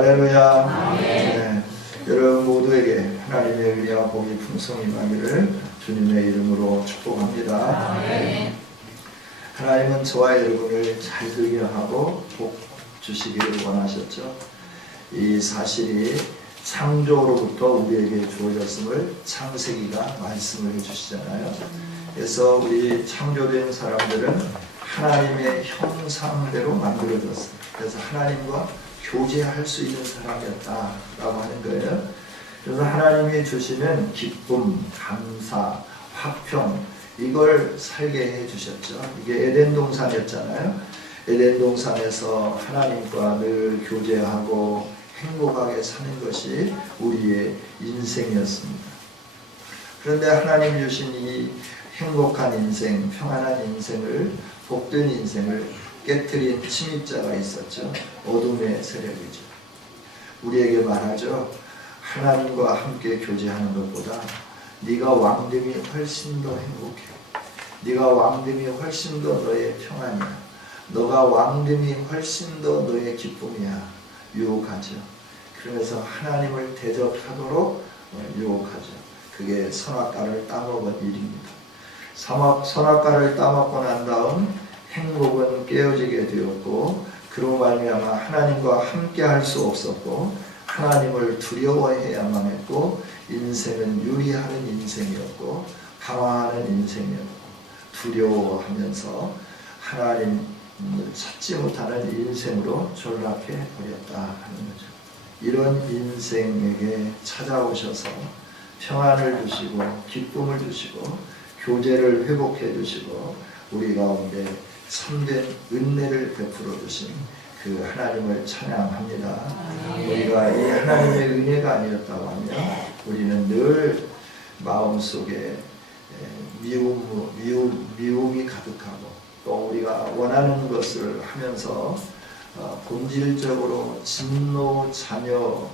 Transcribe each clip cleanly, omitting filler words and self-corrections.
할렐루야. 네. 여러분 모두에게 하나님의 은혜와 복이 풍성히 임하기를 주님의 이름으로 축복합니다. 하나님은 저와 여러분을 잘 되게 하고 복 주시기를 원하셨죠. 이 사실이 창조로부터 우리에게 주어졌음을 창세기가 말씀을 해주시잖아요. 그래서 우리 창조된 사람들은 하나님의 형상대로 만들어졌어요. 그래서 하나님과 교제할 수 있는 사람이었다라고 하는 거예요. 그래서 하나님이 주시는 기쁨, 감사, 화평 이걸 살게 해주셨죠. 이게 에덴 동산이었잖아요. 에덴 동산에서 하나님과 늘 교제하고 행복하게 사는 것이 우리의 인생이었습니다. 그런데 하나님 주신 이 행복한 인생, 평안한 인생을, 복된 인생을 깨트린 침입자가 있었죠. 어둠의 세력이죠. 우리에게 말하죠. 하나님과 함께 교제하는 것보다 네가 왕됨이 훨씬 더 행복해. 네가 왕됨이 훨씬 더 너의 평안이야. 너가 왕됨이 훨씬 더 너의 기쁨이야. 유혹하죠. 그래서 하나님을 대적하도록 유혹하죠. 그게 선악과를 따먹은 일입니다. 선악과를 따먹고 난 다음 행복은 깨어지게 되었고 그로 말미암아 하나님과 함께 할 수 없었고 하나님을 두려워해야만 했고 인생은 유리하는 인생이었고 방황하는 인생이었고 두려워하면서 하나님을 찾지 못하는 인생으로 전락해 버렸다 하는 거죠. 이런 인생에게 찾아오셔서 평안을 주시고 기쁨을 주시고 교제를 회복해 주시고 우리 가운데 참된 은혜를 베풀어 주신 그 하나님을 찬양합니다. 우리가 이 하나님의 은혜가 아니었다고 하면 우리는 늘 마음속에 미움이 가득하고 또 우리가 원하는 것을 하면서 본질적으로 진노 자녀와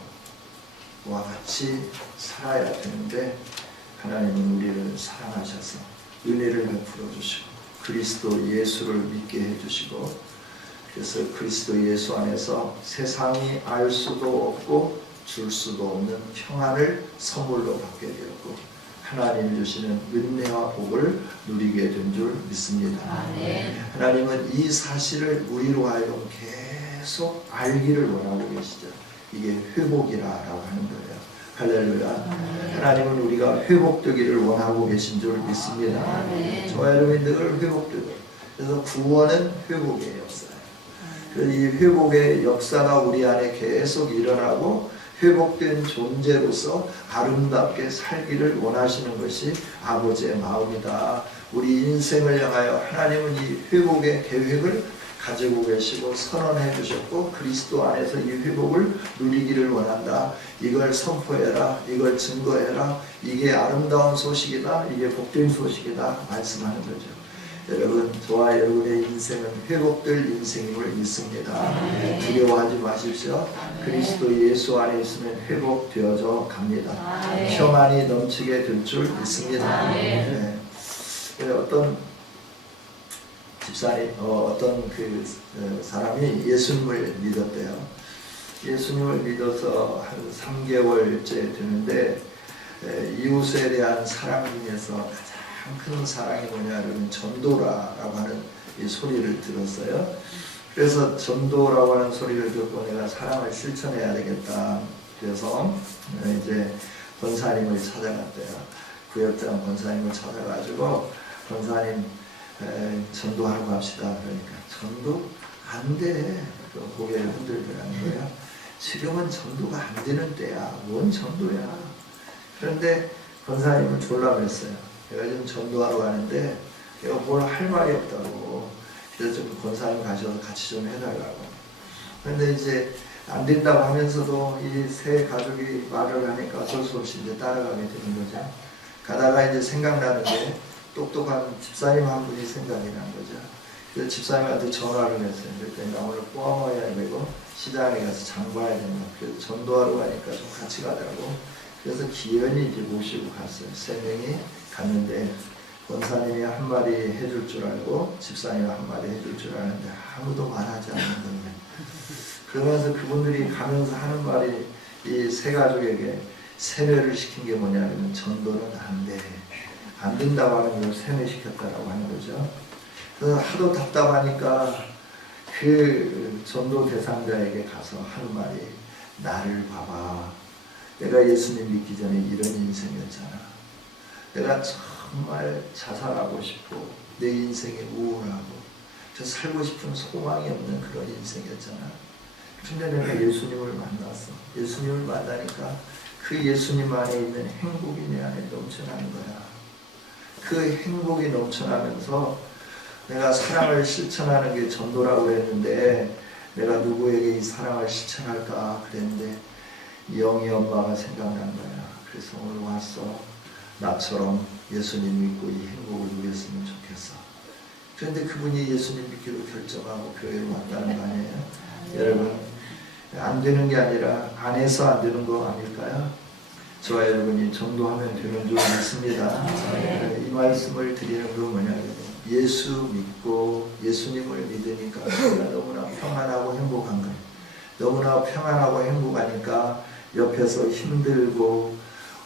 같이 살아야 되는데 하나님은 우리를 사랑하셔서 은혜를 베풀어 주시고 그리스도 예수를 믿게 해주시고 그래서 그리스도 예수 안에서 세상이 알 수도 없고 줄 수도 없는 평안을 선물로 받게 되었고 하나님 주시는 은혜와 복을 누리게 된 줄 믿습니다. 하나님은 이 사실을 우리로 하여금 계속 알기를 원하고 계시죠. 이게 회복이라고 하는 거예요. 할렐루야. 하나님은 우리가 회복되기를 원하고 계신 줄 믿습니다. 저와 여러분이 늘 회복되고 그래서 구원은 회복의 역사예요. 그래서 이 회복의 역사가 우리 안에 계속 일어나고 회복된 존재로서 아름답게 살기를 원하시는 것이 아버지의 마음이다. 우리 인생을 향하여 하나님은 이 회복의 계획을 가지고 계시고 선언해 주셨고 그리스도 안에서 이 회복을 누리기를 원한다. 이걸 선포해라. 이걸 증거해라. 이게 아름다운 소식이다. 이게 복된 소식이다. 말씀하는 거죠. 여러분 저와 여러분의 인생은 회복될 인생임을 믿습니다. 두려워하지 마십시오. 그리스도 예수 안에 있으면 회복되어져 갑니다. 평안이 넘치게 될 줄 믿습니다. 네. 어떤 집사님, 어떤 그 사람이 예수님을 믿었대요. 예수님을 믿어서 한 3개월째 되는데 이웃에 대한 사랑 중에서 가장 큰 사랑이 뭐냐면 전도라고 하는 이 소리를 들었어요. 그래서 전도라고 하는 소리를 듣고 내가 사랑을 실천해야 되겠다. 그래서 이제 권사님을 찾아갔대요. 구역장 권사님을 찾아가지고 권사님 전도하러 갑시다. 그러니까 전도 안 돼. 고개를 흔들더라는 거야. 지금은 전도가 안 되는 때야. 뭔 전도야. 그런데 권사님은 졸라맸어요. 내가 지금 전도하러 가는데 내가 뭘 할 말이 없다고. 그래서 좀 권사님 가셔서 같이 좀 해달라고. 그런데 이제 안 된다고 하면서도 이 세 가족이 말을 하니까 어쩔 수 없이 이제 따라가게 되는 거죠. 가다가 이제 생각나는 게 똑똑한 집사님 한 분이 생각이 난 거죠. 그래서 집사님한테 전화를 했어요. 그랬더니 나 오늘 포함해야 되고 시장에 가서 장 봐야 된다. 그래서 전도하러 가니까 좀 같이 가자고. 그래서 기연히 이제 모시고 갔어요. 3명이 갔는데 권사님이 한마디 해줄 줄 알고 집사님이 한마디 해줄 줄 아는데 아무도 말하지 않는 거예요. 그러면서 그분들이 가면서 하는 말이 이 세 가족에게 세뇌를 시킨 게 뭐냐면 전도는 안 돼. 안 된다고 하는 걸 세뇌시켰다라고 하는 거죠. 그래서 하도 답답하니까 그 전도 대상자에게 가서 하는 말이 나를 봐봐. 내가 예수님 믿기 전에 이런 인생이었잖아. 내가 정말 자살하고 싶고 내 인생이 우울하고 저 살고 싶은 소망이 없는 그런 인생이었잖아. 근데 내가 예수님을 만났어. 예수님을 만나니까 그 예수님 안에 있는 행복이 내 안에 넘쳐나는 거야. 그 행복이 넘쳐나면서 내가 사랑을 실천하는 게 전도라고 했는데 내가 누구에게 이 사랑을 실천할까 그랬는데 영희 엄마가 생각난 거야. 그래서 오늘 와서 나처럼 예수님 믿고 이 행복을 누렸으면 좋겠어. 그런데 그분이 예수님 믿기로 결정하고 교회로 왔다는 거 아니에요? 여러분, 안 되는 게 아니라 안 해서 안 되는 거 아닐까요? 저와 여러분이 전도하면 되는 줄 믿습니다. 이 말씀을 드리는 건 뭐냐면 예수 믿고 예수님을 믿으니까 우리가 너무나 평안하고 행복한 거예요. 너무나 평안하고 행복하니까 옆에서 힘들고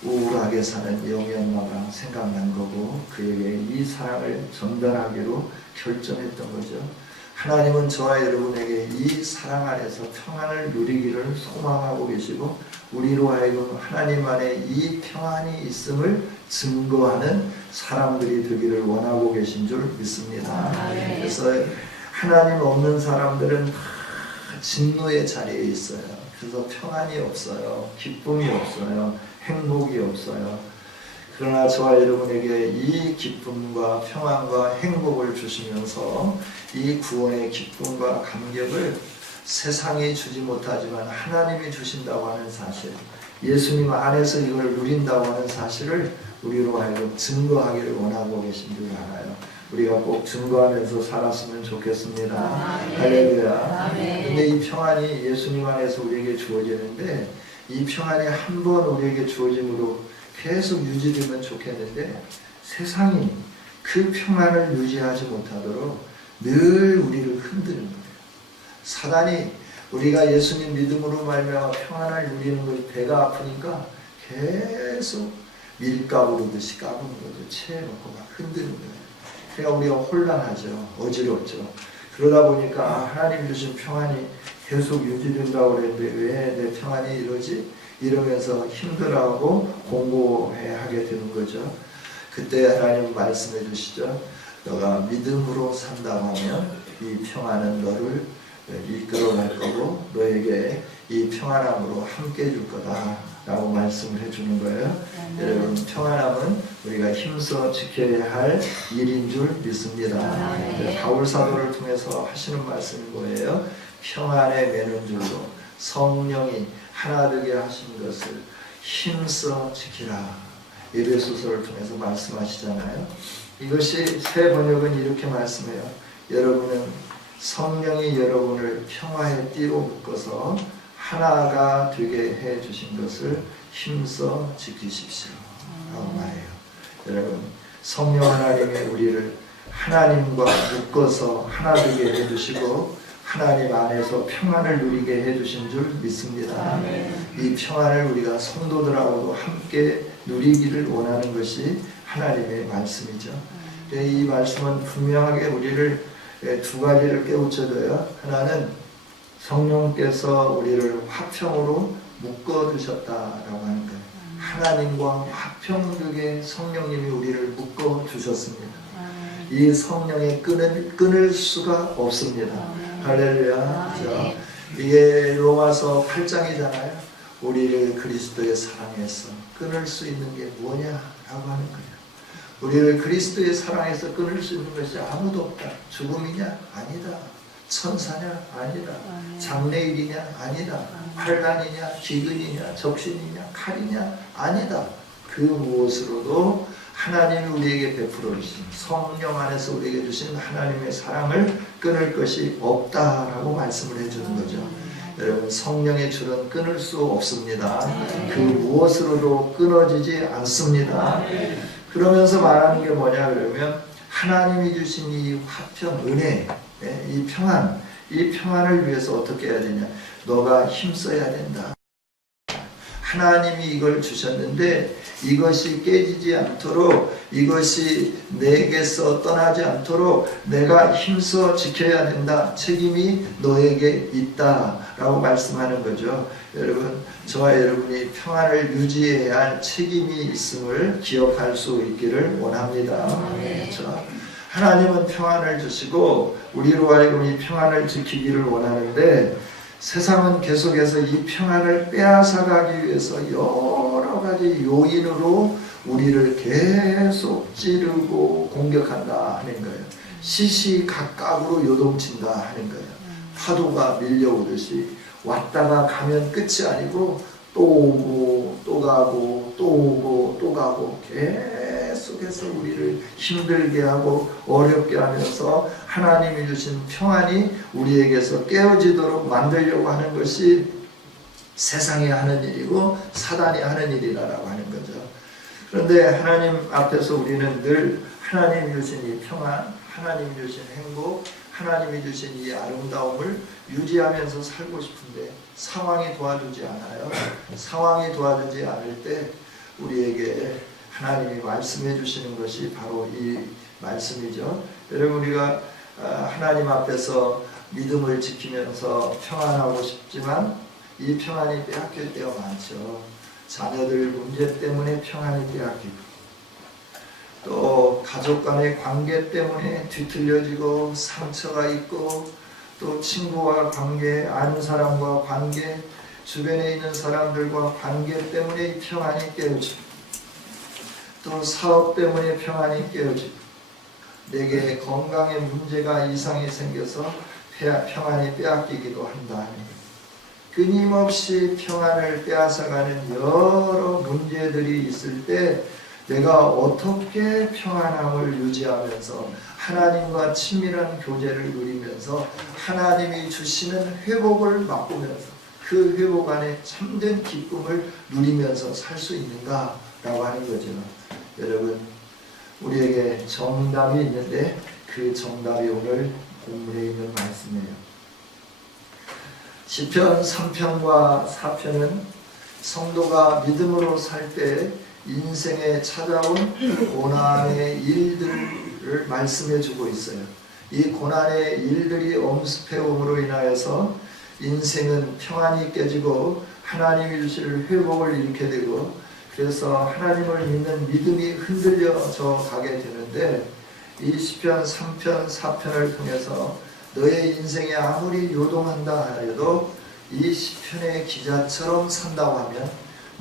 우울하게 사는 영희 엄마가 생각난 거고 그에게 이 사랑을 전달하기로 결정했던 거죠. 하나님은 저와 여러분에게 이 사랑 안에서 평안을 누리기를 소망하고 계시고 우리로 하여금 하나님 안에 이 평안이 있음을 증거하는 사람들이 되기를 원하고 계신 줄 믿습니다. 그래서 하나님 없는 사람들은 다 진노의 자리에 있어요. 그래서 평안이 없어요. 기쁨이 없어요. 행복이 없어요. 그러나 저와 여러분에게 이 기쁨과 평안과 행복을 주시면서 이 구원의 기쁨과 감격을 세상이 주지 못하지만 하나님이 주신다고 하는 사실, 예수님 안에서 이걸 누린다고 하는 사실을 우리로 하여금 증거하기를 원하고 계신 줄 알아요. 우리가 꼭 증거하면서 살았으면 좋겠습니다. 할렐루야. 근데 이 평안이 예수님 안에서 우리에게 주어지는데 이 평안이 한 번 우리에게 주어짐으로 계속 유지되면 좋겠는데 세상이 그 평안을 유지하지 못하도록 늘 우리를 흔드는 거예요. 사단이 우리가 예수님 믿음으로 말미암아 평안을 누리는 것이 배가 아프니까 계속 밀가부르듯이 까부는 거죠. 채워놓고 막 흔드는 거예요. 그러니까 우리가 혼란하죠. 어지럽죠. 그러다 보니까 하나님 주신 평안이 계속 유지된다고 그랬는데 왜 내 평안이 이러지? 이러면서 힘들어하고 공고해하게 되는 거죠. 그때 하나님 말씀해 주시죠. 너가 믿음으로 산다고 하면 이 평안은 너를 이끌어갈 거고 너에게 이 평안함으로 함께 해줄 거다 라고 말씀을 해주는 거예요. 여러분, 평안함은 우리가 힘써 지켜야 할 일인 줄 믿습니다. 바울 사도를 통해서 하시는 말씀이 뭐예요? 평안에 매는 줄로 성령이 하나 되게 하신 것을 힘써 지키라. 에베소서를 통해서 말씀하시잖아요. 이것이 새 번역은 이렇게 말씀해요. 여러분은 성령이 여러분을 평화의 띠로 묶어서 하나가 되게 해 주신 것을 힘써 지키십시오 라고 말해요. 여러분, 성령 하나님이 우리를 하나님과 묶어서 하나 되게 해 주시고 하나님 안에서 평안을 누리게 해주신 줄 믿습니다. 이 평안을 우리가 성도들하고도 함께 누리기를 원하는 것이 하나님의 말씀이죠. 이 말씀은 분명하게 우리를 두 가지를 깨우쳐줘요. 하나는 성령께서 우리를 화평으로 묶어두셨다라고 하는 거예요. 하나님과 화평되게 성령님이 우리를 묶어두셨습니다. 이 성령의 끈을 끊을 수가 없습니다. 할렐루야. 이게 로마서 8장이잖아요. 우리를 그리스도의 사랑에서 끊을 수 있는 게 뭐냐라고 하는 거예요. 우리를 그리스도의 사랑에서 끊을 수 있는 것이 아무도 없다. 죽음이냐? 아니다. 천사냐? 아니다. 장래일이냐? 아니다. 환난이냐? 기근이냐? 적신이냐? 칼이냐? 아니다. 그 무엇으로도 하나님이 우리에게 베풀어 주신 성령 안에서 우리에게 주신 하나님의 사랑을 끊을 것이 없다라고 말씀을 해주는 거죠. 여러분, 성령의 줄은 끊을 수 없습니다. 그 무엇으로도 끊어지지 않습니다. 그러면서 말하는 게 뭐냐 그러면 하나님이 주신 이 화평, 은혜, 이 평안, 이 평안을 위해서 어떻게 해야 되냐. 너가 힘써야 된다. 하나님이 이걸 주셨는데 이것이 깨지지 않도록, 이것이 내게서 떠나지 않도록 내가 힘써 지켜야 된다. 책임이 너에게 있다 라고 말씀하는 거죠. 여러분, 저와 여러분이 평안을 유지해야 할 책임이 있음을 기억할 수 있기를 원합니다. 그렇죠? 하나님은 평안을 주시고 우리로 하여금 이 평안을 지키기를 원하는데, 세상은 계속해서 이 평안을 빼앗아가기 위해서 여러 가지 요인으로 우리를 계속 찌르고 공격한다 하는 거예요. 시시각각으로 요동친다 하는 거예요. 파도가 밀려오듯이 왔다가 가면 끝이 아니고 또 오고 또 가고 또 오고 또 가고 계속해서 우리를 힘들게 하고 어렵게 하면서 하나님이 주신 평안이 우리에게서 깨어지도록 만들려고 하는 것이 세상이 하는 일이고 사단이 하는 일이라고 하는 거죠. 그런데 하나님 앞에서 우리는 늘 하나님이 주신 이 평안, 하나님이 주신 행복, 하나님이 주신 이 아름다움을 유지하면서 살고 싶은데 상황이 도와주지 않아요. 상황이 도와주지 않을 때 우리에게 하나님이 말씀해 주시는 것이 바로 이 말씀이죠. 여러분, 우리가 하나님 앞에서 믿음을 지키면서 평안하고 싶지만 이 평안이 빼앗길 때가 많죠. 자녀들 문제 때문에 평안이 빼앗기고, 또 가족 간의 관계 때문에 뒤틀려지고 상처가 있고, 또 친구와 관계, 아는 사람과 관계, 주변에 있는 사람들과 관계 때문에 이 평안이 깨어지고, 또 사업 때문에 평안이 깨어지고, 내게 건강에 문제가 이상이 생겨서 평안이 빼앗기기도 한다. 끊임없이 평안을 빼앗아가는 여러 문제들이 있을 때 내가 어떻게 평안함을 유지하면서 하나님과 친밀한 교제를 누리면서 하나님이 주시는 회복을 맛보면서 그 회복 안에 참된 기쁨을 누리면서 살 수 있는가라고 하는 거죠. 여러분, 우리에게 정답이 있는데 그 정답이 오늘 본문에 있는 말씀이에요. 시편 3편과 4편은 성도가 믿음으로 살 때 인생에 찾아온 고난의 일들을 말씀해 주고 있어요. 이 고난의 일들이 엄습해옴으로 인하여서 인생은 평안이 깨지고 하나님이 주실 회복을 잃게 되고, 그래서 하나님을 믿는 믿음이 흔들려져 가게 되는데, 이 시편 3편 4편을 통해서 너의 인생이 아무리 요동한다 하여도 이 시편의 기자처럼 산다고 하면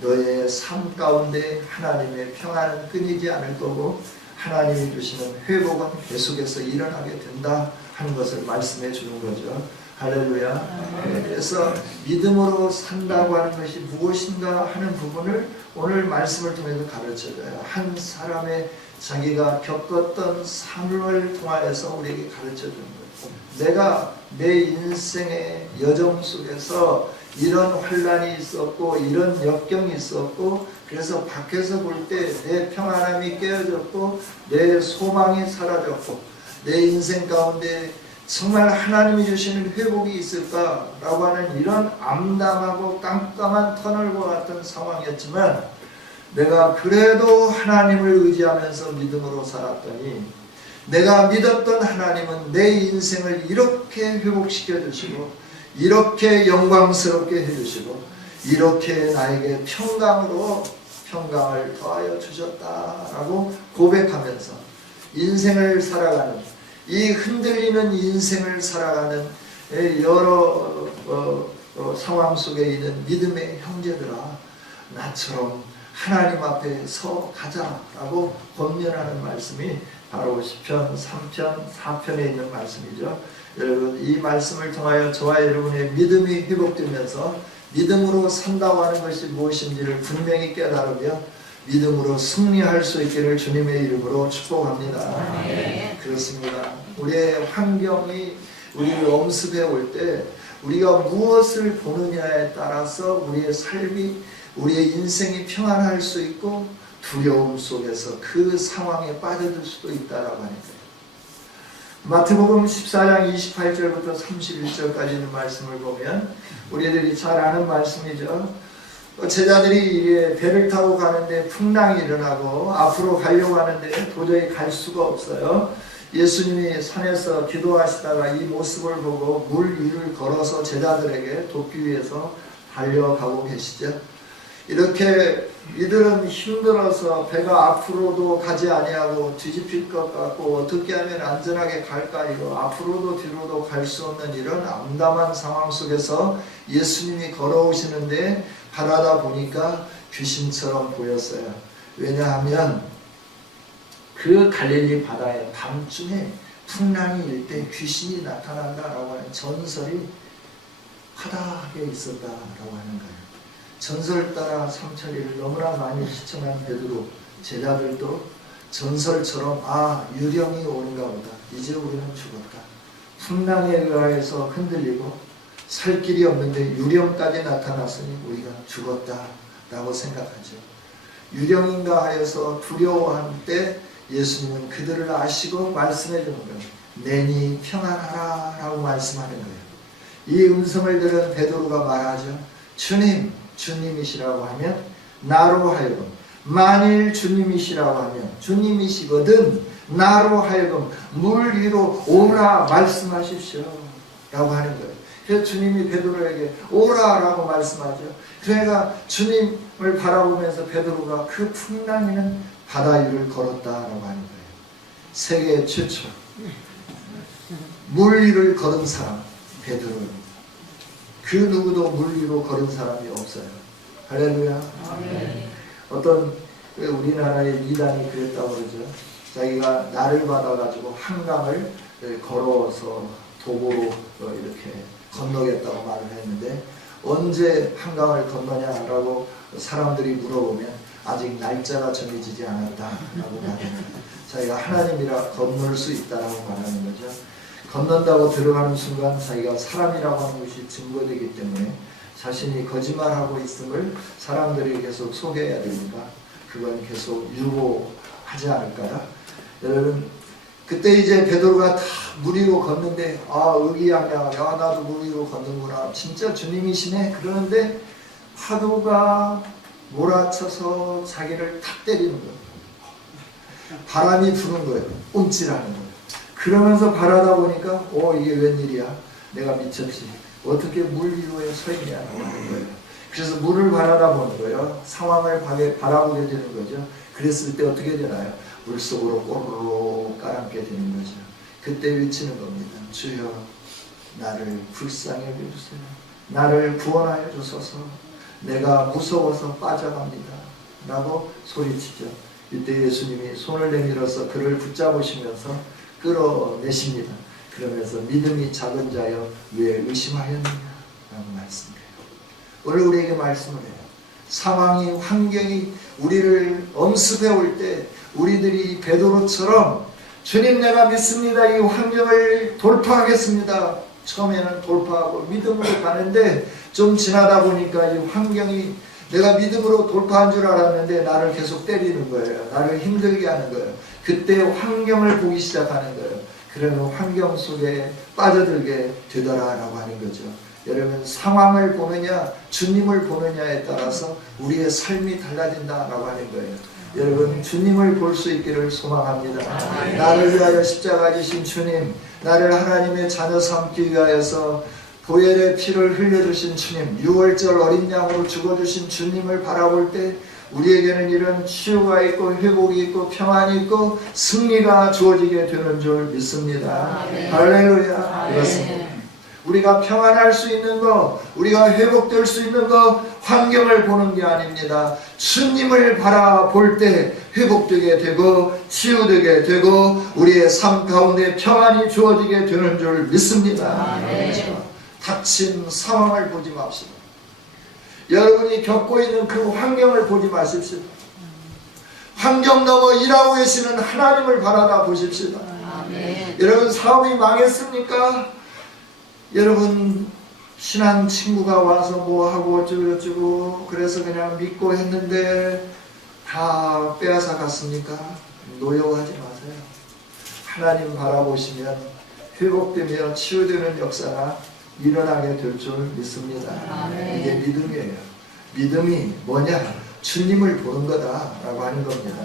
너의 삶 가운데 하나님의 평안은 끊이지 않을 거고 하나님이 주시는 회복은 계속해서 일어나게 된다 하는 것을 말씀해 주는 거죠. 할렐루야. 그래서 믿음으로 산다고 하는 것이 무엇인가 하는 부분을 오늘 말씀을 통해서 가르쳐줘요. 한 사람의 자기가 겪었던 삶을 통하여서 우리에게 가르쳐주는 거예요. 내가 내 인생의 여정 속에서 이런 환란이 있었고 이런 역경이 있었고, 그래서 밖에서 볼 때 내 평안함이 깨어졌고 내 소망이 사라졌고 내 인생 가운데 정말 하나님이 주시는 회복이 있을까라고 하는 이런 암담하고 깜깜한 터널과 같은 상황이었지만, 내가 그래도 하나님을 의지하면서 믿음으로 살았더니 내가 믿었던 하나님은 내 인생을 이렇게 회복시켜 주시고 이렇게 영광스럽게 해주시고 이렇게 나에게 평강을 더하여 주셨다라고 고백하면서 인생을 살아가는, 이 흔들리는 인생을 살아가는 여러 상황 속에 있는 믿음의 형제들아, 나처럼 하나님 앞에 서 가자라고 권면하는 말씀이 바로 시편 3편 4편에 있는 말씀이죠. 여러분, 이 말씀을 통하여 저와 여러분의 믿음이 회복되면서 믿음으로 산다고 하는 것이 무엇인지를 분명히 깨달으며 믿음으로 승리할 수 있기를 주님의 이름으로 축복합니다. 네. 그렇습니다. 우리의 환경이 우리를 엄습해 올 때 우리가 무엇을 보느냐에 따라서 우리의 삶이, 우리의 인생이 평안할 수 있고 두려움 속에서 그 상황에 빠져들 수도 있다라고 하는 거예요. 마태복음 14장 28절부터 31절까지 있는 말씀을 보면 우리들이 잘 아는 말씀이죠. 제자들이 배를 타고 가는데 풍랑이 일어나고 앞으로 가려고 하는데 도저히 갈 수가 없어요. 예수님이 산에서 기도하시다가 이 모습을 보고 물 위를 걸어서 제자들에게 돕기 위해서 달려가고 계시죠. 이렇게 이들은 힘들어서 배가 앞으로도 가지 아니하고 뒤집힐 것 같고 어떻게 하면 안전하게 갈까, 이거 앞으로도 뒤로도 갈 수 없는 이런 암담한 상황 속에서 예수님이 걸어오시는데 바라다 보니까 귀신처럼 보였어요. 왜냐하면 그 갈릴리 바다에 밤중에 풍랑이 일 때 귀신이 나타난다라고 하는 전설이 화다하게 있었다라고 하는 거예요. 전설 따라 삼천리를 너무나 많이 시청한 베드로, 제자들도 전설처럼 유령이 오는가 보다, 이제 우리는 죽었다, 풍랑에 의해서 흔들리고 살 길이 없는데 유령까지 나타났으니 우리가 죽었다 라고 생각하죠. 유령인가 하여서 두려워할 때 예수님은 그들을 아시고 말씀해 주는 거예요. 내니 평안하라 라고 말씀하는 거예요. 이 음성을 들은 베드로가 말하죠. 주님, 주님이시라고 하면 나로 하여금, 만일 주님이시라고 하면, 주님이시거든 나로 하여금 물 위로 오라 말씀하십시오 라고 하는 거예요. 그래서 주님이 베드로에게 오라 라고 말씀하죠. 그러니까 주님을 바라보면서 베드로가 그 풍랑이는 바다 위를 걸었다라고 하는 거예요. 세계 최초 물 위를 걸은 사람 베드로. 그 누구도 물 위로 걸은 사람이 없어요. 할렐루야. 어떤 우리나라의 이단이 그랬다고 그러죠. 자기가 나를 받아가지고 한강을 걸어서 도보로 이렇게 건너겠다고 말을 했는데 언제 한강을 건너냐라고 사람들이 물어보면 아직 날짜가 정해지지 않았다라고 말합니다. 자기가 하나님이라 건널 수 있다라고 말하는 거죠. 건넌다고 들어가는 순간 자기가 사람이라고 하는 것이 증거되기 때문에 자신이 거짓말하고 있음을 사람들이 계속 소개해야 되니까 그건 계속 유보하지 않을까요? 여러분, 그때 이제 베드로가 다 물 위로 걷는데 의기양양, 나도 물 위로 걷는구나, 진짜 주님이시네. 그러는데 파도가 몰아쳐서 자기를 탁 때리는 거예요. 바람이 부는 거예요. 움찔하는 거예요. 그러면서 바라다 보니까 이게 웬일이야, 내가 미쳤지, 어떻게 물 위로에 서 있냐고 하는 거예요. 그래서 물을 바라다 보는 거예요. 상황을 바라보게 되는 거죠. 그랬을 때 어떻게 되나요? 물속으로 꼬르륵 깔아앉게 되는 거죠. 그때 외치는 겁니다. 주여, 나를 불쌍히 여겨주세요. 나를 구원하여 주소서. 내가 무서워서 빠져갑니다 라고 소리치죠. 이때 예수님이 손을 내밀어서 그를 붙잡으시면서 끌어내십니다. 그러면서 믿음이 작은 자여 왜 의심하였느냐 라고 말씀해요. 오늘 우리에게 말씀을 해요. 상황이, 환경이 우리를 엄습해 올 때 우리들이 베드로처럼 주님, 내가 믿습니다, 이 환경을 돌파하겠습니다. 처음에는 돌파하고 믿음으로 가는데 좀 지나다 보니까 이 환경이, 내가 믿음으로 돌파한 줄 알았는데 나를 계속 때리는 거예요. 나를 힘들게 하는 거예요. 그때 환경을 보기 시작하는 거예요. 그러면 환경 속에 빠져들게 되더라라고 하는 거죠. 여러분, 상황을 보느냐 주님을 보느냐에 따라서 우리의 삶이 달라진다라고 하는 거예요. 여러분, 주님을 볼 수 있기를 소망합니다. 나를 위하여 십자가 지신 주님, 나를 하나님의 자녀 삼기 위하여서 보혈의 피를 흘려주신 주님, 6월절 어린 양으로 죽어주신 주님을 바라볼 때 우리에게는 이런 치유가 있고 회복이 있고 평안이 있고 승리가 주어지게 되는 줄 믿습니다. 할렐루야. 그렇습니다. 우리가 평안할 수 있는 것, 우리가 회복될 수 있는 것, 환경을 보는 게 아닙니다. 주님을 바라볼 때 회복되게 되고 치유되게 되고 우리의 삶 가운데 평안이 주어지게 되는 줄 믿습니다. 닥친 상황을 보지 맙시다. 여러분이 겪고 있는 그 환경을 보지 마십시오. 환경 넘어 일하고 계시는 하나님을 바라다 보십시다. 여러분, 사업이 망했습니까? 여러분, 친한 친구가 와서 뭐하고 어쩌고저쩌고 그래서 그냥 믿고 했는데 다 빼앗아 갔습니까? 노여워하지 마세요. 하나님 바라보시면 회복되며 치유되는 역사가 일어나게 될 줄 믿습니다. 이게 믿음이에요. 믿음이 뭐냐? 주님을 보는 거다라고 하는 겁니다.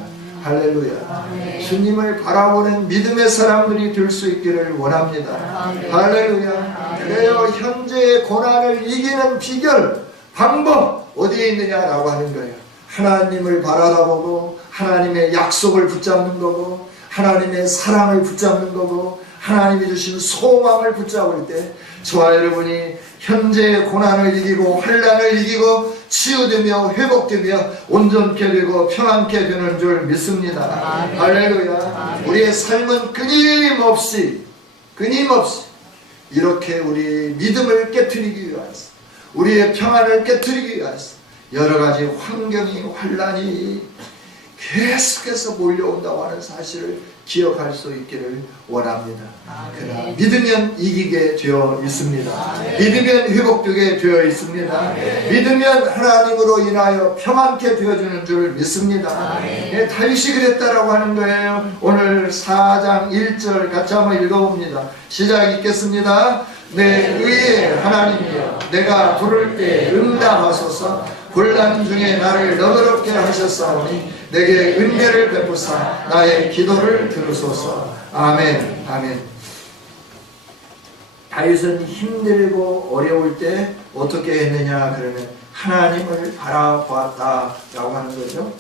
할렐루야. 주님을 바라보는 믿음의 사람들이 될 수 있기를 원합니다. 할렐루야. 그래요. 현재의 고난을 이기는 비결, 방법 어디에 있느냐라고 하는 거예요. 하나님을 바라보고 하나님의 약속을 붙잡는 거고 하나님의 사랑을 붙잡는 거고 하나님이 주신 소망을 붙잡을 때 저와 여러분이 현재의 고난을 이기고 환난을 이기고 치유되며 회복되며 온전케 되고 평안케 되는 줄 믿습니다. 할렐루야. 우리의 삶은 끊임없이 이렇게 우리 믿음을 깨트리기 위해서 우리의 평안을 깨트리기 위해서 여러가지 환경이 환난이 계속해서 몰려온다고 하는 사실을 기억할 수 있기를 원합니다. 그러나 믿으면 이기게 되어 있습니다. 믿으면 회복되게 되어 있습니다. 믿으면 하나님으로 인하여 평안케 되어주는 줄 믿습니다. 다윗이 그랬다라고 하는 거예요. 오늘 4장 1절 같이 한번 읽어봅니다. 시작 읽겠습니다. 내 의의 하나님이여 내가 부를 때 응답하소서. 곤란 중에 나를 너그럽게 하셨사오니 내게 은혜를 베푸사 나의 기도를 들으소서. 아멘. 아멘. 다윗은 힘들고 어려울 때 어떻게 했느냐 그러면 하나님을 바라보았다라고 하는 거죠.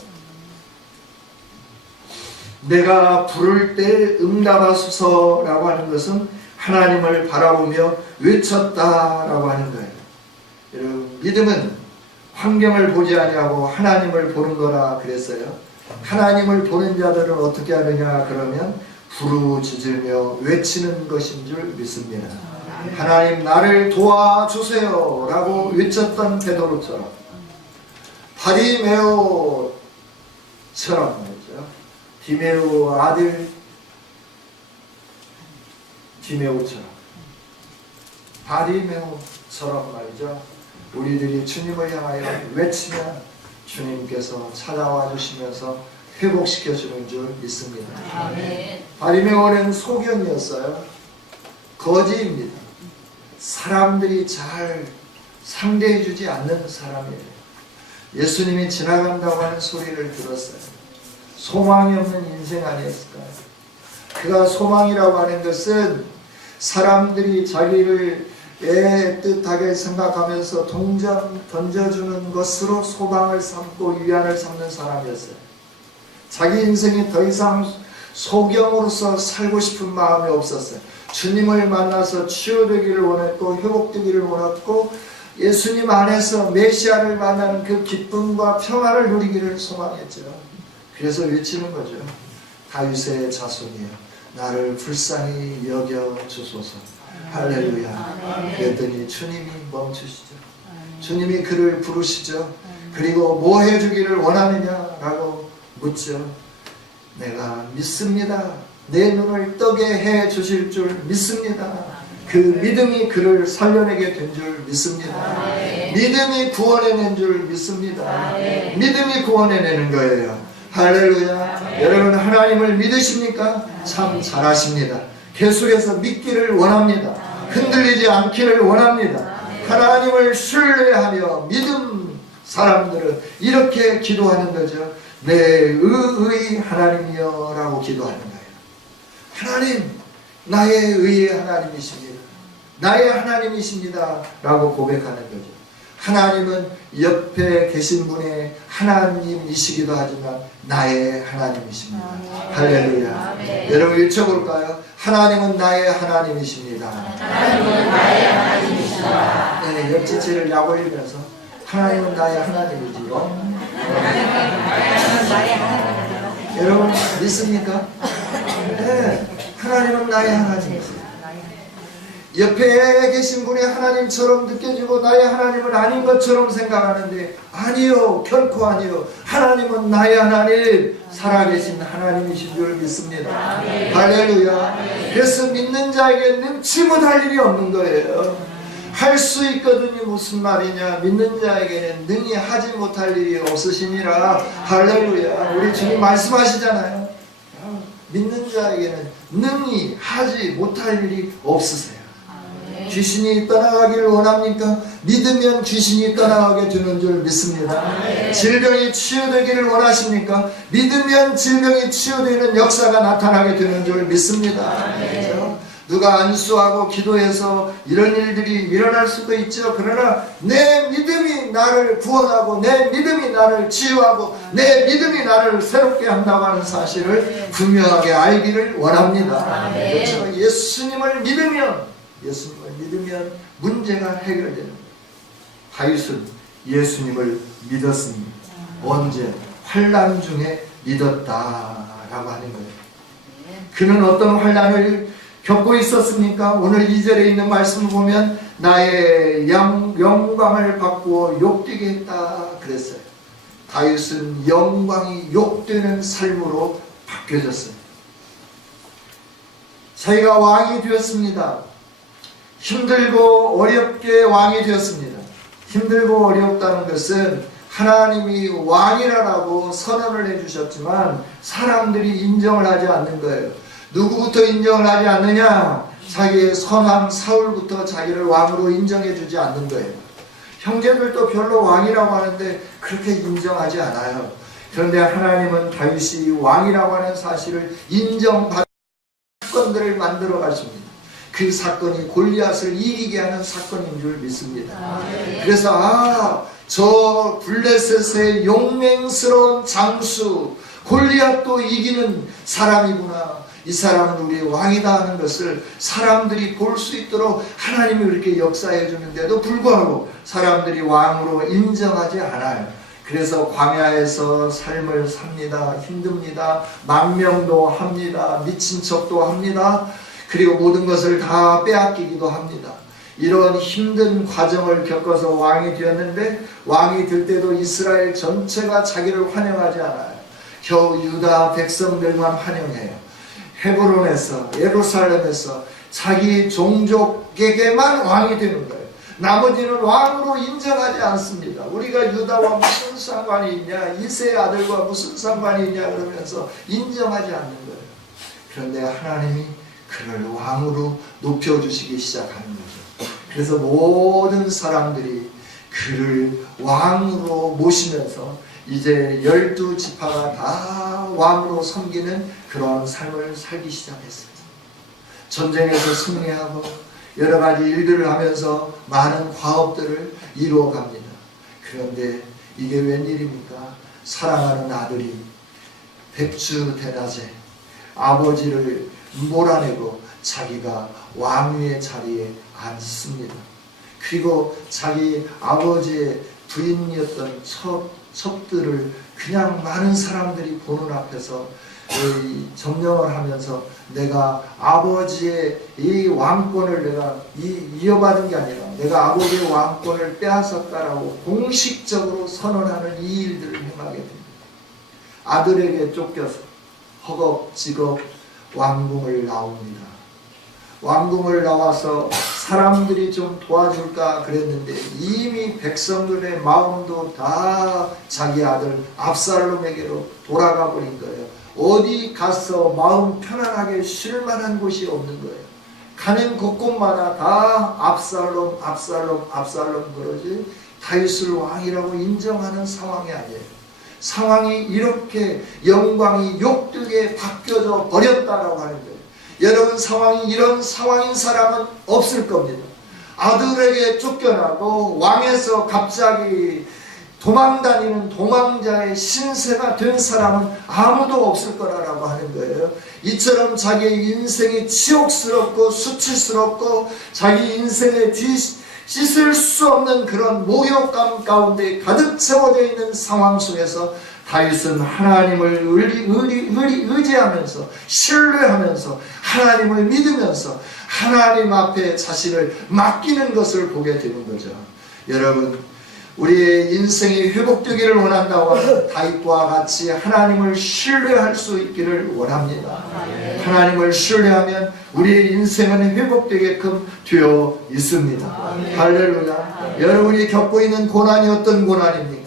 내가 부를 때 응답하소서라고 하는 것은 하나님을 바라보며 외쳤다라고 하는 거예요. 여러분, 믿음은 환경을 보지 아니하고 하나님을 보는 거라 그랬어요. 하나님을 보는 자들은 어떻게 하느냐 그러면 부르짖으며 외치는 것인 줄 믿습니다. 하나님 나를 도와주세요 라고 외쳤던 베드로처럼 바리메오처럼 말이죠. 디메오 아들 디메오처럼 바리메오처럼 말이죠. 우리들이 주님을 향하여 외치면 주님께서 찾아와 주시면서 회복시켜 주는 줄 믿습니다. 바리메오는 소경이었어요. 거지입니다. 사람들이 잘 상대해 주지 않는 사람이에요. 예수님이 지나간다고 하는 소리를 들었어요. 소망이 없는 인생 아니었을까요? 그가 소망이라고 하는 것은 사람들이 자기를 애틋하게 생각하면서 던져주는 것으로 소망을 삼고 위안을 삼는 사람이었어요. 자기 인생이 더 이상 소경으로서 살고 싶은 마음이 없었어요. 주님을 만나서 치유되기를 원했고 회복되기를 원했고 예수님 안에서 메시아를 만나는 그 기쁨과 평안을 누리기를 소망했죠. 그래서 외치는 거죠. 다윗의 자손이여 나를 불쌍히 여겨주소서. 할렐루야. 그랬더니 주님이 멈추시죠. 주님이 그를 부르시죠. 그리고 뭐 해주기를 원하느냐라고 묻죠. 내가 믿습니다. 내 눈을 뜨게 해주실 줄 믿습니다. 그 믿음이 그를 살려내게 된 줄 믿습니다. 믿음이 구원해낸 줄 믿습니다. 믿음이 구원해내는 거예요. 할렐루야. 여러분 하나님을 믿으십니까? 참 잘하십니다. 계속해서 믿기를 원합니다. 흔들리지 않기를 원합니다. 하나님을 신뢰하며 믿음 사람들은 이렇게 기도하는 거죠. 내 의의 하나님이여 라고 기도하는 거예요. 하나님 나의 의의 하나님이십니다. 나의 하나님이십니다 라고 고백하는 거죠. 하나님은 옆에 계신 분의 하나님이시기도 하지만 나의 하나님이십니다. 할렐루야. 여러분 외쳐볼까요? 하나님은 나의 하나님이십니다. 하나님은 나의 하나님이십니다. 네, 옆지체를 약올리면서 하나님은 나의 하나님이지요. 여러분 믿습니까? 네, 하나님은 나의 하나님이십니다. 옆에 계신 분이 하나님처럼 느껴지고 나의 하나님은 아닌 것처럼 생각하는데 아니요, 결코 아니요. 하나님은 나의 하나님, 살아계신 하나님이신 줄 믿습니다. 할렐루야. 그래서 믿는 자에게 능치 못할 일이 없는 거예요. 할 수 있거든요. 무슨 말이냐? 믿는 자에게는 능히 하지 못할 일이 없으시니라. 할렐루야. 우리 주님 말씀하시잖아요. 믿는 자에게는 능히 하지 못할 일이 없으세요. 귀신이 떠나가기를 원합니까? 믿으면 귀신이 떠나가게 되는 줄 믿습니다. 질병이 치유되기를 원하십니까? 믿으면 질병이 치유되는 역사가 나타나게 되는 줄 믿습니다. 그렇죠? 누가 안수하고 기도해서 이런 일들이 일어날 수도 있죠. 그러나 내 믿음이 나를 구원하고 내 믿음이 나를 치유하고 내 믿음이 나를 새롭게 한다고 하는 사실을 분명하게 알기를 원합니다. 그렇죠? 예수님을 믿으면 문제가 해결되는 거예요. 다윗은 예수님을 믿었습니다. 언제? 환난 중에 믿었다라고 하는 거예요. 그는 어떤 환난을 겪고 있었습니까? 오늘 2절에 있는 말씀을 보면 나의 영광을 바꾸어 욕되게 했다 그랬어요. 다윗은 영광이 욕되는 삶으로 바뀌어졌어요. 자기가 왕이 되었습니다. 힘들고 어렵게 왕이 되었습니다. 힘들고 어렵다는 것은 하나님이 왕이라고 선언을 해주셨지만 사람들이 인정을 하지 않는 거예요. 누구부터 인정을 하지 않느냐? 자기의 선왕 사울부터 자기를 왕으로 인정해 주지 않는 거예요. 형제들도 별로 왕이라고 하는데 그렇게 인정하지 않아요. 그런데 하나님은 다윗이 왕이라고 하는 사실을 인정받는 사건들을 만들어 가십니다. 그 사건이 골리앗을 이기게 하는 사건인 줄 믿습니다. 그래서 저 블레셋의 용맹스러운 장수 골리앗도 이기는 사람이구나. 이 사람은 우리의 왕이다 하는 것을 사람들이 볼 수 있도록 하나님이 그렇게 역사해 주는데도 불구하고 사람들이 왕으로 인정하지 않아요. 그래서 광야에서 삶을 삽니다. 힘듭니다. 망명도 합니다. 미친 척도 합니다. 그리고 모든 것을 다 빼앗기기도 합니다. 이런 힘든 과정을 겪어서 왕이 되었는데 왕이 될 때도 이스라엘 전체가 자기를 환영하지 않아요. 겨우 유다 백성들만 환영해요. 헤브론에서 예루살렘에서 자기 종족에게만 왕이 되는 거예요. 나머지는 왕으로 인정하지 않습니다. 우리가 유다와 무슨 상관이 있냐, 이새의 아들과 무슨 상관이 있냐 그러면서 인정하지 않는 거예요. 그런데 하나님이 그를 왕으로 높여주시기 시작하는 거죠. 그래서 모든 사람들이 그를 왕으로 모시면서 이제 12지파가 다 왕으로 섬기는 그런 삶을 살기 시작했어요. 전쟁에서 승리하고 여러 가지 일들을 하면서 많은 과업들을 이루어갑니다. 그런데 이게 웬일입니까? 사랑하는 아들이 백주대낮에 아버지를 몰아내고 자기가 왕위의 자리에 앉습니다. 그리고 자기 아버지의 부인이었던 첩들을 그냥 많은 사람들이 보는 앞에서 점령을 하면서 내가 아버지의 이 왕권을 내가 이어받은 게 아니라 내가 아버지의 왕권을 빼앗았다라고 공식적으로 선언하는 이 일들을 행하게 됩니다. 아들에게 쫓겨서 허겁지겁 왕궁을 나옵니다. 왕궁을 나와서 사람들이 좀 도와줄까 그랬는데 이미 백성들의 마음도 다 자기 아들 압살롬에게로 돌아가 버린 거예요. 어디 가서 마음 편안하게 쉴 만한 곳이 없는 거예요. 가는 곳곳마다 다 압살롬 그러지 다윗을 왕이라고 인정하는 상황이 아니에요. 상황이 이렇게 영광이 욕되게 바뀌어져 버렸다라고 하는 거예요. 여러분 상황이 이런 상황인 사람은 없을 겁니다. 아들에게 쫓겨나고 왕에서 갑자기 도망다니는 도망자의 신세가 된 사람은 아무도 없을 거라고 하는 거예요. 이처럼 자기의 인생이 치욕스럽고 수치스럽고 자기 인생에 씻을 수 없는 그런 모욕감 가운데 가득 채워져 있는 상황 속에서 다윗은 하나님을 의지하면서 신뢰하면서 하나님을 믿으면서 하나님 앞에 자신을 맡기는 것을 보게 되는 거죠. 여러분 우리의 인생이 회복되기를 원한다고 하면 다윗과 같이 하나님을 신뢰할 수 있기를 원합니다. 하나님을 신뢰하면 우리의 인생은 회복되게끔 되어 있습니다. 할렐루야. 여러분이 겪고 있는 고난이 어떤 고난입니까?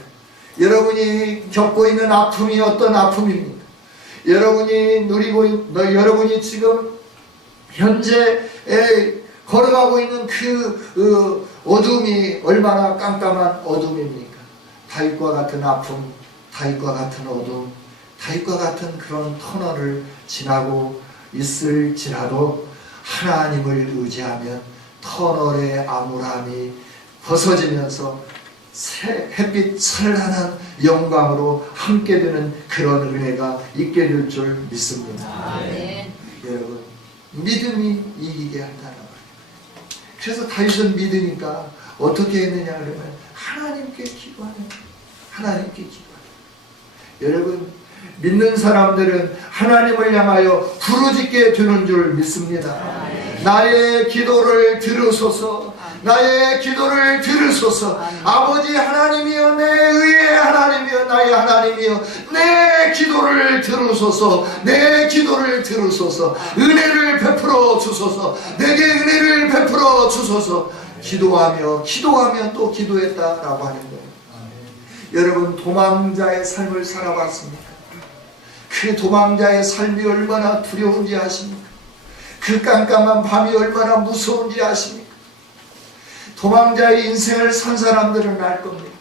여러분이 겪고 있는 아픔이 어떤 아픔입니까? 여러분이 여러분이 지금 현재 걸어가고 있는 그 어둠이 얼마나 깜깜한 어둠입니까? 다윗과 같은 아픔, 다윗과 같은 어둠, 다윗과 같은 그런 터널을 지나고 있을지라도 하나님을 의지하면 터널의 암울함이 벗어지면서 햇빛 찬란한 영광으로 함께 되는 그런 은혜가 있게 될 줄 믿습니다. 여러분, 믿음이 이기게 한다는 말이에요. 그래서 다윗은 믿으니까 어떻게 했느냐 그러면 하나님께 기도하는 거예요. 하나님께 기도하는 거예요. 여러분, 믿는 사람들은 하나님을 향하여 부르짖게 되는 줄 믿습니다. 나의 기도를 들으소서, 나의 기도를 들으소서. 아버지 하나님이여, 내 의의 하나님이여, 나의 하나님이여, 내 기도를 들으소서, 내 기도를 들으소서. 은혜를 베풀어 주소서, 내게 은혜를 베풀어 주소서. 기도하며 또 기도했다라고 하는 거예요. 여러분, 도망자의 삶을 살아봤습니까? 그 도망자의 삶이 얼마나 두려운지 아십니까? 그 깜깜한 밤이 얼마나 무서운지 아십니까? 도망자의 인생을 산 사람들은 알 겁니다.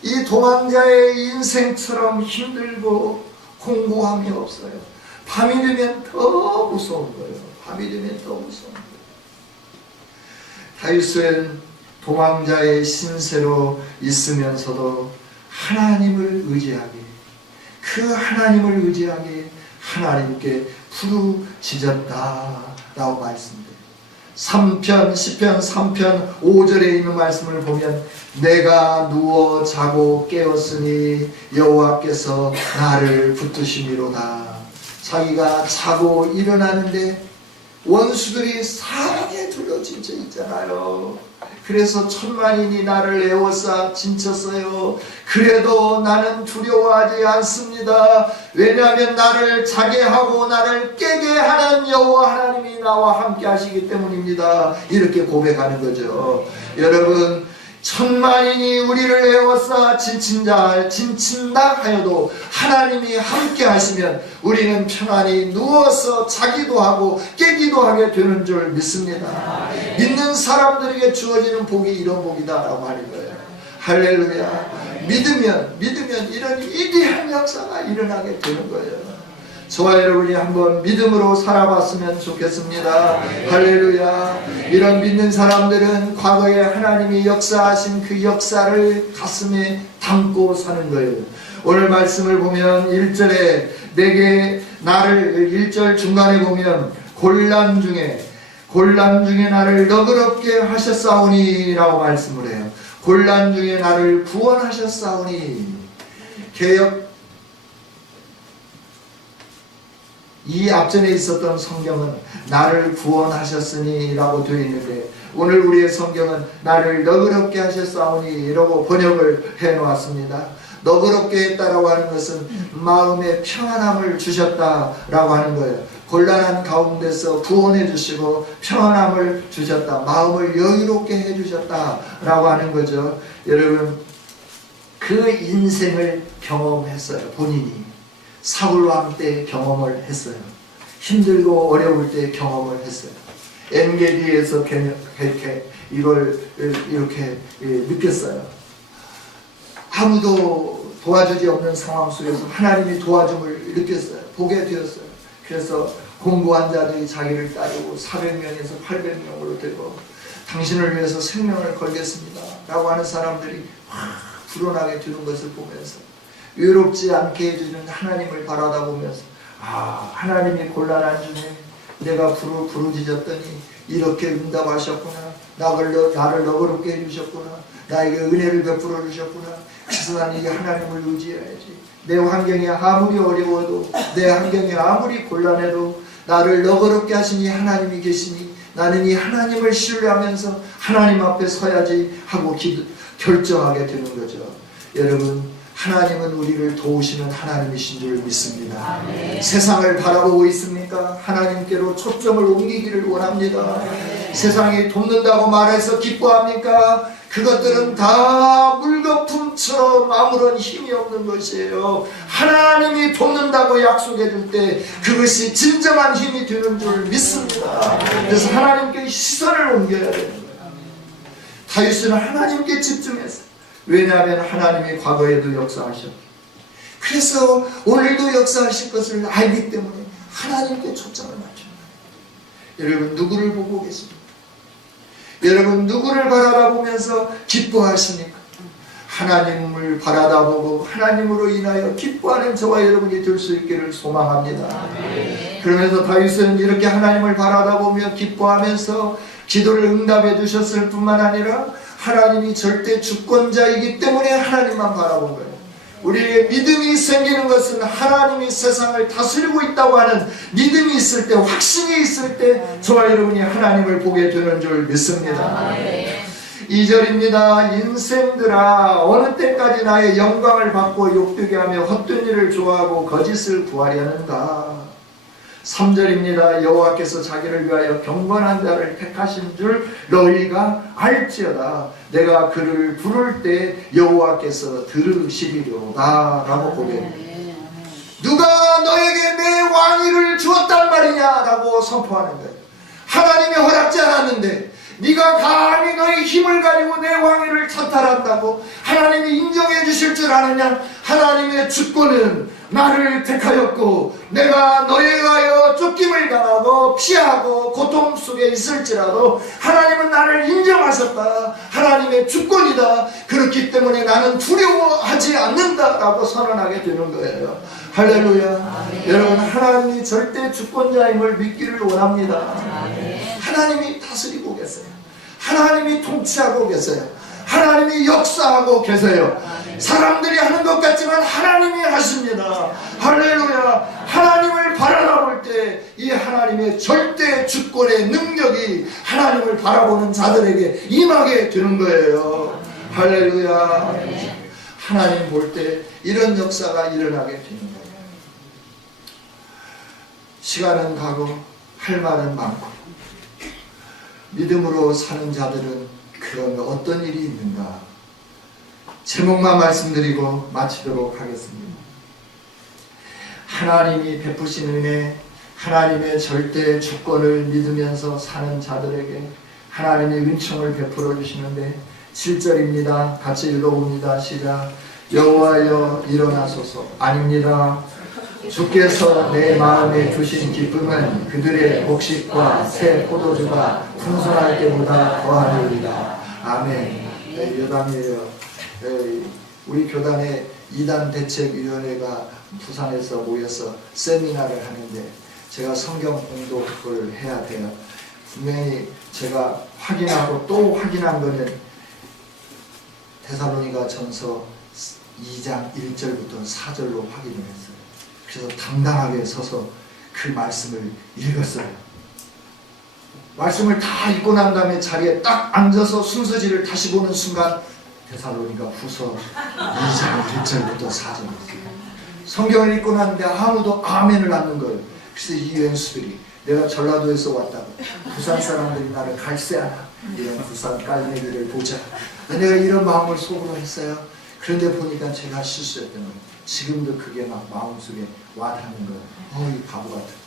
이 도망자의 인생처럼 힘들고 공고함이 없어요. 밤이 되면 더 무서운 거예요. 밤이 되면 더 무서운 거예요. 다윗은 도망자의 신세로 있으면서도 하나님을 의지하게, 그 하나님을 의지하게 하나님께 부르짖었다라고 말씀드려요. 3편, 시편 3편 5절에 있는 말씀을 보면 내가 누워 자고 깨었으니 여호와께서 나를 붙드심이로다. 자기가 자고 일어나는데 원수들이 사방에 둘러진져 있잖아요. 그래서 천만인이 나를 에워싸 진쳤어요. 그래도 나는 두려워하지 않습니다. 왜냐하면 나를 자게 하고 나를 깨게 하는 여호와 하나님이 나와 함께 하시기 때문입니다. 이렇게 고백하는 거죠. 여러분, 천만인이 우리를 에워싸 진친다 하여도 하나님이 함께 하시면 우리는 편안히 누워서 자기도 하고 깨기도 하게 되는 줄 믿습니다. 믿는 사람들에게 주어지는 복이 이런 복이다라고 하는 거예요. 할렐루야. 믿으면 이런 위대한 역사가 일어나게 되는 거예요. 저와 여러분이 한번 믿음으로 살아봤으면 좋겠습니다. 할렐루야. 이런 믿는 사람들은 과거에 하나님이 역사하신 그 역사를 가슴에 담고 사는 거예요. 오늘 말씀을 보면 1절에 내게 나를 1절 중간에 보면 곤란 중에 나를 너그럽게 하셨사오니 라고 말씀을 해요. 곤란 중에 나를 구원하셨사오니. 개역 이 앞전에 있었던 성경은 나를 구원하셨으니 라고 되어 있는데 오늘 우리의 성경은 나를 너그럽게 하셨사오니 라고 번역을 해 놓았습니다. 너그럽게 했다라고 하는 것은 마음에 평안함을 주셨다라고 하는 거예요. 곤란한 가운데서 구원해 주시고 평안함을 주셨다, 마음을 여유롭게 해 주셨다라고 하는 거죠. 여러분, 그 인생을 경험했어요. 본인이 사울왕 때 경험을 했어요. 힘들고 어려울 때 경험을 했어요. 엔게디에서 이걸 이렇게 느꼈어요. 아무도 도와주지 없는 상황 속에서 하나님이 도와줌을 느꼈어요. 보게 되었어요. 그래서 공고한 자들이 자기를 따르고 400명에서 800명으로 되고 당신을 위해서 생명을 걸겠습니다 라고 하는 사람들이 확 불어나게 되는 것을 보면서 외롭지 않게 해주는 하나님을 바라다 보면서 하나님이 곤란한 중에 내가 부르짖었더니 이렇게 응답하셨구나. 나를 너그럽게 해주셨구나. 나에게 은혜를 베풀어 주셨구나. 그래서 나는 이 하나님을 의지해야지. 내 환경이 아무리 어려워도, 내 환경이 아무리 곤란해도 나를 너그럽게 하신 이 하나님이 계시니 나는 이 하나님을 신뢰하면서 하나님 앞에 서야지 하고 결정하게 되는 거죠. 여러분, 하나님은 우리를 도우시는 하나님이신 줄 믿습니다. 아멘. 세상을 바라보고 있습니까? 하나님께로 초점을 옮기기를 원합니다. 세상이 돕는다고 말해서 기뻐합니까? 그것들은 다 물거품 어둠처럼 아무런 힘이 없는 것이에요. 하나님이 돕는다고 약속해 줄 때 그것이 진정한 힘이 되는 줄 믿습니다. 그래서 하나님께 시선을 옮겨야 되는 거예요. 다윗은 하나님께 집중했어요. 왜냐하면 하나님이 과거에도 역사하셨고, 그래서 오늘도 역사하실 것을 알기 때문에 하나님께 초점을 맞춥니다. 여러분, 누구를 보고 계십니까? 여러분, 누구를 바라보면서 기뻐하십니까? 하나님을 바라다보고 하나님으로 인하여 기뻐하는 저와 여러분이 될 수 있기를 소망합니다. 그러면서 다윗은 이렇게 하나님을 바라다보며 기뻐하면서 기도를 응답해 주셨을 뿐만 아니라 하나님이 절대 주권자이기 때문에 하나님만 바라본 거예요. 우리의 믿음이 생기는 것은 하나님이 세상을 다스리고 있다고 하는 믿음이 있을 때, 확신이 있을 때 저와 여러분이 하나님을 보게 되는 줄 믿습니다. 2절입니다. 인생들아, 어느 때까지 나의 영광을 받고 욕되게 하며 헛된 일을 좋아하고 거짓을 구하려는가. 3절입니다. 여호와께서 자기를 위하여 경건한 자를 택하신 줄 너희가 알지어다. 내가 그를 부를 때 여호와께서 들으시리로다 라고 고백합니다. 누가 너에게 내 왕위를 주었단 말이냐 라고 선포하는 거예요. 하나님이 허락지 않았는데 네가 감히 너의 힘을 가지고 내 왕위를 찬탈한다고 하나님이 인정해 주실 줄 아느냐. 하나님의 주권은 나를 택하였고 내가 너에 의하여 쫓김을 당하고 피하고 고통 속에 있을지라도 하나님은 나를 인정하셨다. 하나님의 주권이다. 그렇기 때문에 나는 두려워하지 않는다라고 선언하게 되는 거예요. 할렐루야. 여러분, 하나님이 절대 주권자임을 믿기를 원합니다. 하나님이 다스리고 계세요. 하나님이 통치하고 계세요. 하나님이 역사하고 계세요. 사람들이 하는 것 같지만 하나님이 하십니다. 할렐루야. 하나님을 바라볼 때 이 하나님의 절대 주권의 능력이 하나님을 바라보는 자들에게 임하게 되는 거예요. 할렐루야. 하나님 볼 때 이런 역사가 일어나게 되는 거예요. 시간은 가고 할 말은 많고 믿음으로 사는 자들은 그런 어떤 일이 있는가. 제목만 말씀드리고 마치도록 하겠습니다. 하나님이 베푸신 은혜, 하나님의 절대 주권을 믿으면서 사는 자들에게 하나님의 은총을 베풀어 주시는데 7절입니다. 같이 읽어봅니다. 시작. 여호와여 일어나소서. 아닙니다. 주께서 내 마음에 주신 기쁨은 그들의 곡식과 새 포도주가 풍성할 때보다 더하리이다. 아멘. 네, 여담이에요. 우리 교단의 이단 대책위원회가 부산에서 모여서 세미나를 하는데 제가 성경 공독을 해야 돼요. 분명히 제가 확인하고 또 확인한 거는 데살로니가 전서 2장 1절부터 4절로 확인을 했어요. 그래서 당당하게 서서 그 말씀을 읽었어요. 말씀을 다 읽고 난 다음에 자리에 딱 앉아서 순서지를 다시 보는 순간 데살로니가 후서 2장 1절부터 4절이었어요. 성경을 읽고 났는데 아무도 아멘을 안 하는 거예요. 그래서 이 왼수들이 내가 전라도에서 왔다고 부산 사람들이 나를 갈세하나 이런 부산 깔매기를 보자. 내가 이런 마음을 속으로 했어요. 그런데 보니까 제가 실수했던 거예요. 지금도 그게 막 마음속에 와닿는 거예요. 이 바보 같은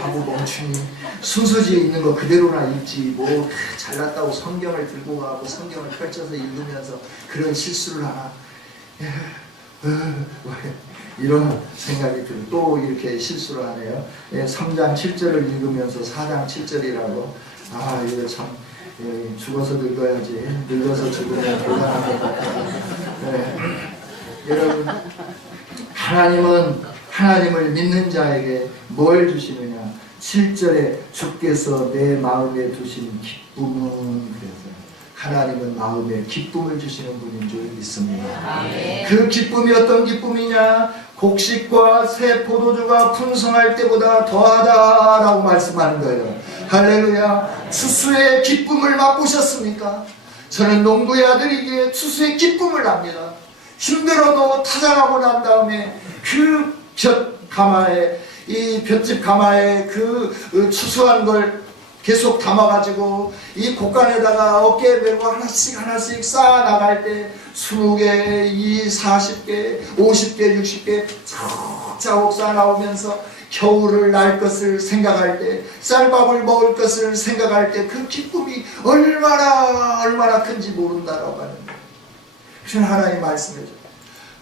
바보 멍충이 순서지에 있는 거 그대로나 읽지 뭐 잘났다고 성경을 들고 가고 성경을 펼쳐서 읽으면서 그런 실수를 하나. 이런 생각이 들고 또 이렇게 실수를 하네요. 3장 7절을 읽으면서 4장 7절이라고. 이거 참 죽어서 늙어야지. 늙어서 죽으면 곤란한 것 같아요. 여러분, 하나님은 하나님을 믿는 자에게 뭘 주시느냐. 7절에 주께서 내 마음에 두신 기쁨은 그래서 하나님은 마음에 기쁨을 주시는 분인 줄 믿습니다. 그 기쁨이 어떤 기쁨이냐. 곡식과 새 포도주가 풍성할 때보다 더하다라고 말씀하는 거예요. 할렐루야. 추수의 기쁨을 맛보셨습니까? 저는 농부의 아들이기에 추수의 기쁨을 압니다. 힘들어도 타작하고 난 다음에 그 이 볏짚 가마에 그 추수한 걸 계속 담아가지고 이 곡간에다가 어깨에 메고 하나씩 쌓아 나갈 때 20개, 40개, 50개, 60개 차곡차곡 쌓아 나오면서 겨울을 날 것을 생각할 때, 쌀밥을 먹을 것을 생각할 때 그 기쁨이 얼마나 큰지 모른다라고 하는 거예요. 그래서 하나님 말씀해 줘요.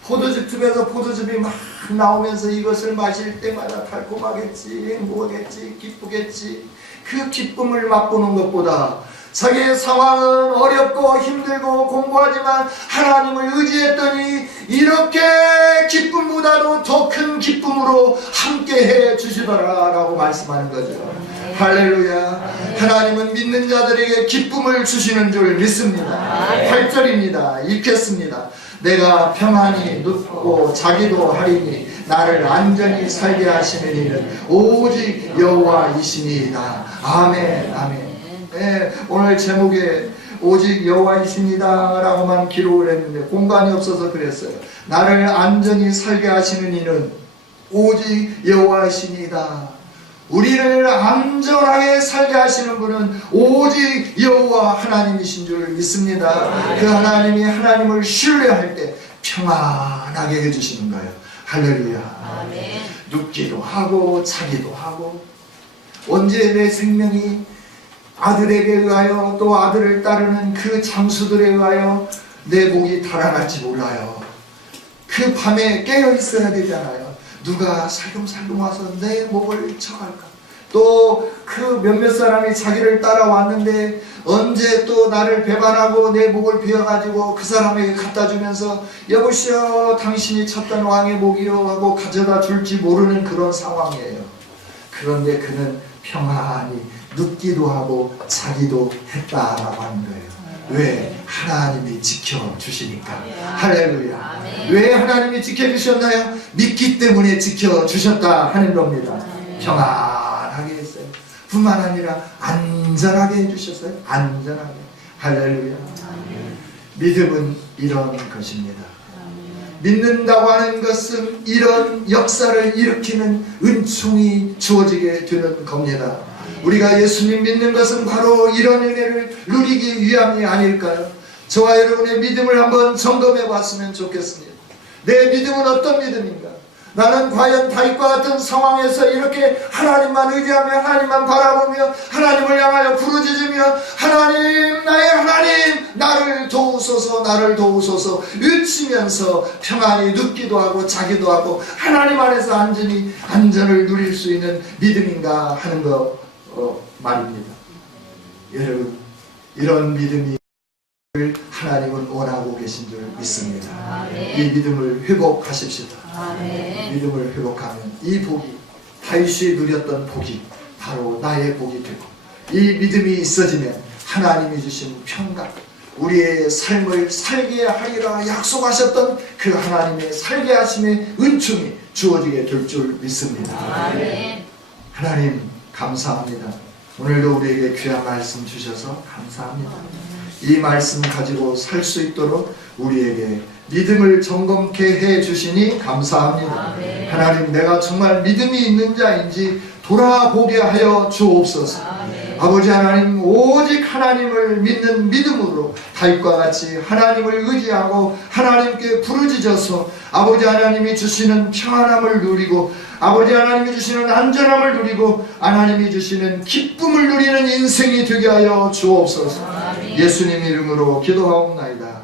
포도즙 틈에서 포도즙이 막 나오면서 이것을 마실 때마다 달콤하겠지, 행복하겠지, 기쁘겠지. 그 기쁨을 맛보는 것보다 자기의 상황은 어렵고 힘들고 공부하지만 하나님을 의지했더니 이렇게 기쁨보다도 더 큰 기쁨으로 함께 해 주시더라 라고 말씀하는 거죠. 할렐루야. 하나님은 믿는 자들에게 기쁨을 주시는 줄 믿습니다. 8절입니다. 읽겠습니다. 내가 평안히 눕고 자기도 하리니 나를 안전히 살게 하시는 이는 오직 여호와이시니이다. 아멘. 아멘. 네, 오늘 제목에 오직 여호와이시니다 라고만 기록을 했는데 공간이 없어서 그랬어요. 나를 안전히 살게 하시는 이는 오직 여호와이시니다. 우리를 안전하게 살게 하시는 분은 오직 여호와 하나님이신 줄 믿습니다. 그 하나님이 하나님을 신뢰할 때 평안하게 해주시는 거예요. 할렐루야. 아멘. 눕기도 하고 자기도 하고, 언제 내 생명이 아들에게 의하여 또 아들을 따르는 그 장수들에 의하여 내 목이 달아날지 몰라요. 그 밤에 깨어 있어야 되잖아요. 누가 살금살금 와서 내 목을 쳐갈까? 또 그 몇몇 사람이 자기를 따라왔는데 언제 또 나를 배반하고 내 목을 베어가지고 그 사람에게 갖다 주면서 여보시오 당신이 쳤던 왕의 목이요 하고 가져다 줄지 모르는 그런 상황이에요. 그런데 그는 평안히 눕기도 하고 자기도 했다라고 하는 거예요. 왜? 하나님이 지켜주시니까. 할렐루야. 왜 하나님이 지켜주셨나요? 믿기 때문에 지켜주셨다 하는 겁니다. 평안하게 했어요. 뿐만 아니라 안전하게 해주셨어요. 안전하게. 할렐루야. 믿음은 이런 것입니다. 믿는다고 하는 것은 이런 역사를 일으키는 은총이 주어지게 되는 겁니다. 우리가 예수님 믿는 것은 바로 이런 은혜를 누리기 위함이 아닐까요? 저와 여러분의 믿음을 한번 점검해 봤으면 좋겠습니다. 내 믿음은 어떤 믿음인가? 나는 과연 다윗과 같은 상황에서 이렇게 하나님만 의지하며 하나님만 바라보며 하나님을 향하여 부르짖으며 하나님, 나의 하나님, 나를 도우소서, 나를 도우소서 외치면서 평안히 눕기도 하고 자기도 하고 하나님 안에서 안전을 누릴 수 있는 믿음인가 하는 거 말입니다. 여러분, 이런 믿음이 하나님은 원하고 계신 줄 믿습니다. 이 믿음을 회복하십시다. 믿음을 회복하면 이 복이, 다윗이 누렸던 복이 바로 나의 복이 되고, 이 믿음이 있어지면 하나님이 주신 평강, 우리의 삶을 살게 하리라 약속하셨던 그 하나님의 살게 하심의 은총이 주어지게 될 줄 믿습니다. 하나님 감사합니다. 오늘도 우리에게 귀한 말씀 주셔서 감사합니다. 이 말씀 가지고 살 수 있도록 우리에게 믿음을 점검케 해 주시니 감사합니다. 하나님, 내가 정말 믿음이 있는 자인지 돌아보게 하여 주옵소서. 아버지 하나님, 오직 하나님을 믿는 믿음으로 다윗과 같이 하나님을 의지하고 하나님께 부르짖어서 아버지 하나님이 주시는 평안함을 누리고 아버지 하나님이 주시는 안전함을 누리고 하나님이 주시는 기쁨을 누리는 인생이 되게 하여 주옵소서. 예수님 이름으로 기도하옵나이다.